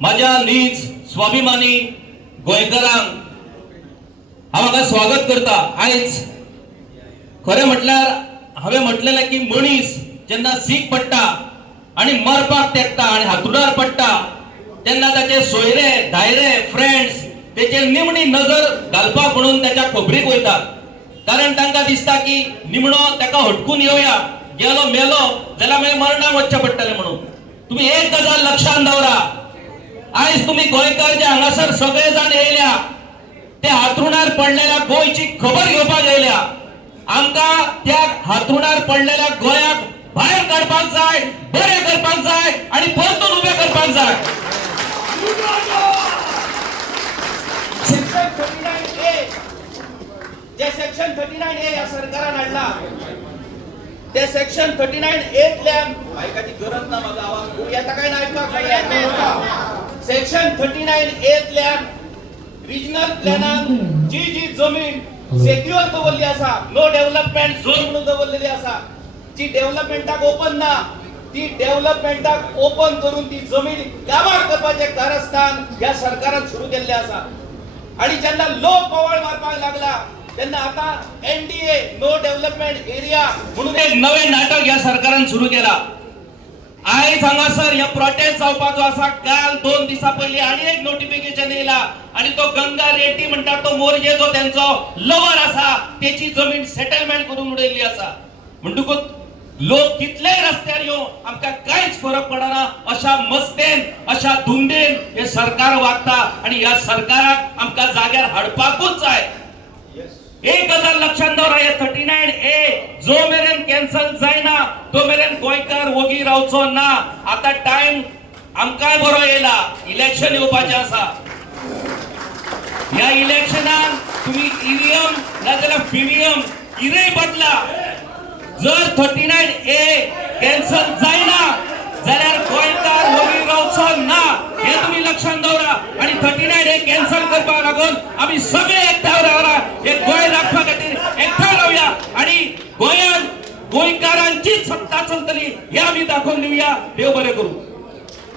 माझ्या नीज स्वाभिमानी गोंयकारांक हांव स्वागत करता। आयज खरें म्हटल्यार हांवें म्हटलेलें की मनीस जेन्ना सीक पडटा आणि मरपाक तेकता आणि हातुडार पडटा तेन्ना ताचे सोयरे धायरे फ्रेंड्स तेचेर निमणी नजर घालपाक म्हणून त्याच्या खबरीक वयतात, कारण तांकां दिसता की निमणो ताका हटकून येवया, गेलो मेलो जाल्यार मागीर मरणाक वचचें पडटलें म्हणून। तुम्ही एक गजाल लक्षात दवरा, आयज तुम्ही गोंयकार जे हांगासर सगळे जाण येयल्या ते हातरुणार पडलेल्या गोंयची खबर घेवपाक येयल्या। आमकां त्या हातरुणार पडलेल्या गोंयाक भायर काडपाक जाय, बरें करपाक जाय आणि परतून उबें करपाक जाय। सेक्शन 39A जे सेक्शन 39A या सरकारान हाडला ते सेक्शन 39A तल्यान मायकाची गरज ना, माझा आवाज येता काय ना आयकपाक। सेक्शन 39A तल्यान रिजनल प्लॅनान जी जमीन सेक्युअर दवरली आसा, नो डेव्हलपमेंट झोन म्हणून दवरलेली आसा, जी डेव्हलपमेंटाक ओपन ना, ती डेव्हलपमेंटाक ओपन करून ती जमीन काबार करपाचे कारस्थान या सरकारान सुरू केल्ले आसा। आणि जेन्ना लोक बोवाळ मारपाक लागला तेन्ना आता NDA नो डेव्हलपमेंट एरिया म्हणून एक नवे नाटक या सरकारान सुरू केला। आयज हांगासर या प्रोटेस्ट जावपाचो आसा। काल 2 दिसा पयलीं आणि एक नोटिफिकेशन येयला आणि तो गंगा रेड्डी म्हणटा तो मोरजे जो त्यांचो लवर आसा त्याची जमीन सेटलमेंट करून उडयल्ली आसा। म्हणटकूच लोक कितलेय रस्त्यार येवं आमकां कांयच फरक पडना अशा मस्तेन अशा धुंदेन हे सरकार वागता आणि ह्या सरकाराक आमकां जाग्यार हाडपाकूच जाय। एक गजाल लक्षात दवरा, हे 39A जो मेरेन कॅन्सल जायना तो मेरेन गोंयकार वोगी रावचो ना। आता टाइम आमकांय बरो येयला, इलेक्शन येवपाचें आसा। ह्या इलेक्शनान तुम्ही ईव्हीएम नाजाल्यार फीव्हीएम कितेंय बदला, जर 39A कॅन्सल जायना जाल्यार गोंयकार वोगी रावचो ना, हे तुम्ही लक्षात दवरा। आणि 39A कॅन्सल करपाक लागून आम्ही सगळे एकठांय रावया, हे गोंय राखपा खातीर एकठांय रावया आणि गोंयांत गोंयकारांचीच सत्ता चलतली हे आम्ही दाखोवन दिवया। देव बरें करूं।